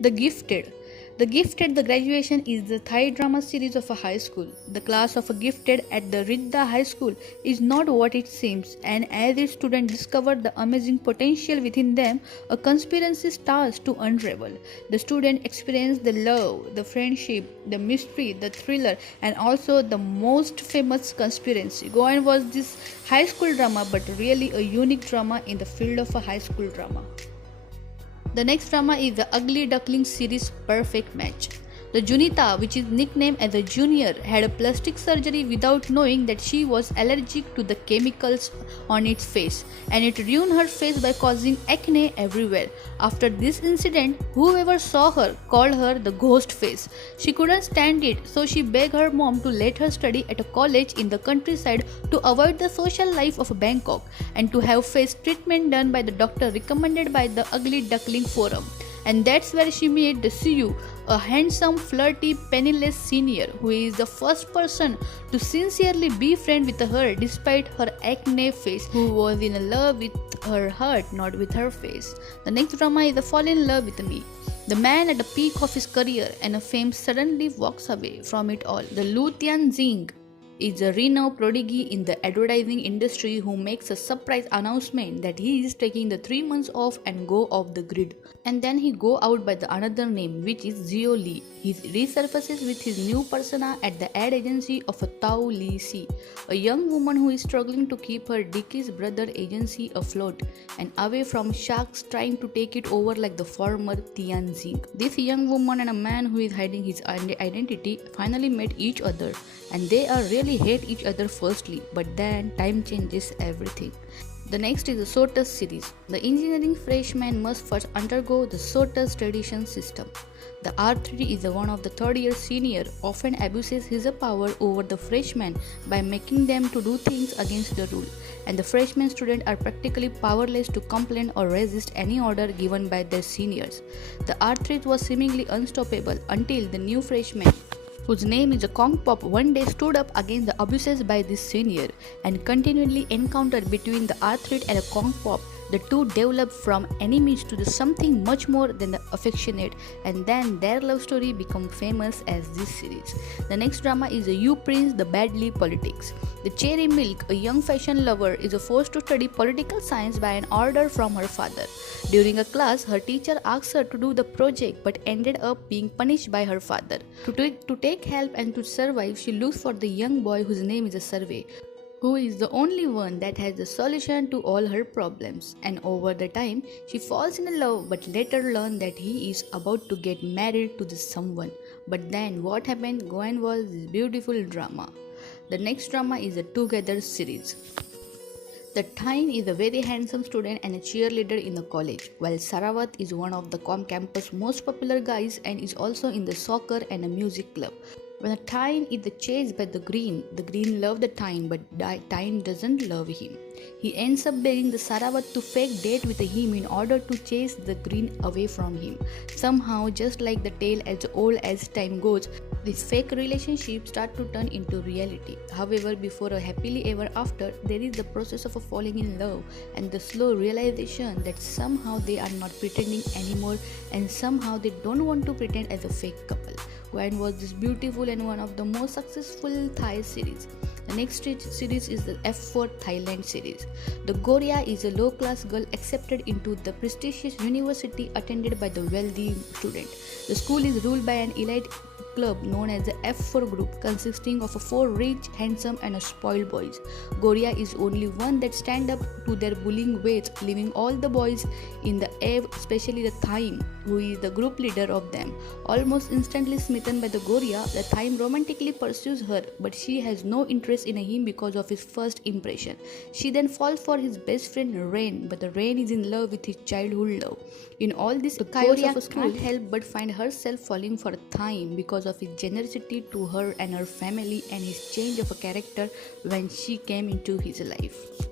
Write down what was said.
The Gifted. The Gifted, the graduation is the Thai drama series of a high school. The class of a gifted at the Ridda High School is not what it seems, and as its students discover the amazing potential within them, a conspiracy starts to unravel. The students experience the love, the friendship, the mystery, the thriller, and also the most famous conspiracy. Goan was this high school drama, but really a unique drama in the field of a high school drama. The next drama is the Ugly Duckling series Perfect Match. The Junita, which is nicknamed as a junior, had a plastic surgery without knowing that she was allergic to the chemicals on its face, and it ruined her face by causing acne everywhere. After this incident, whoever saw her called her the ghost face. She couldn't stand it, so she begged her mom to let her study at a college in the countryside to avoid the social life of Bangkok and to have face treatment done by the doctor recommended by the Ugly Duckling Forum. And that's where she met the Siyu, a handsome, flirty, penniless senior who is the first person to sincerely be friend with her despite her acne face, who was in love with her heart, not with her face. The next drama is the Fall in Love with Me. The man at the peak of his career and fame suddenly walks away from it all. The Lu Tianjing is a renowned prodigy in the advertising industry who makes a surprise announcement that he is taking the 3 months off and go off the grid. And then he go out by the another name, which is Zio Lee. He resurfaces with his new persona at the ad agency of a Tao Lee Si, a young woman who is struggling to keep her deceased brother agency afloat and away from sharks trying to take it over like the former Tianjin. This young woman and a man who is hiding his identity finally met each other, and they are really hate each other firstly, but then time changes everything. The next is the SOTUS series. The engineering freshman must first undergo the SOTUS tradition system. The R3 is one of the third-year senior often abuses his power over the freshmen by making them to do things against the rule, and the freshman students are practically powerless to complain or resist any order given by their seniors. The R3 was seemingly unstoppable until the new freshman, whose name is a Kong Pop, one day stood up against the abuses by this senior and continually encountered between the Arthrit and a Kong Pop. The two developed from enemies to something much more than the affectionate, and then their love story became famous as this series. The next drama is a You Prince the Badly Politics. The Cherry Milk, a young fashion lover, is forced to study political science by an order from her father. During a class, her teacher asks her to do the project but ended up being punished by her father. To take help and to survive, she looks for the young boy whose name is a Survey, who is the only one that has the solution to all her problems. And over the time, she falls in love but later learns that he is about to get married to this someone. But then what happened? Goan was this beautiful drama. The next drama is a Together series. The Tain is a very handsome student and a cheerleader in the college, while Sarawat is one of the campus most popular guys and is also in the soccer and a music club. When the Tain is chased by the Green love the Tain, but Tain doesn't love him. He ends up begging the Sarawat to fake date with him in order to chase the Green away from him. Somehow, just like the tale as old as time goes, this fake relationship starts to turn into reality. However, before a happily ever after, there is the process of falling in love and the slow realization that somehow they are not pretending anymore and somehow they don't want to pretend as a fake couple. Goan was this beautiful and one of the most successful Thai series. The next series is the F4 Thailand series. The Goria is a low-class girl accepted into the prestigious university attended by the wealthy student. The school is ruled by an elite club known as the F4 group, consisting of 4 rich, handsome and spoiled boys. Goria is only one that stand up to their bullying weights, leaving all the boys in the awe, especially the Thaim, who is the group leader of them. Almost instantly smitten by the Goria, the Thaim romantically pursues her, but she has no interest in him because of his first impression. She then falls for his best friend Rain, but the Rain is in love with his childhood love. In all this, the Goria can't help but find herself falling for Thaim because of his generosity to her and her family and his change of a character when she came into his life.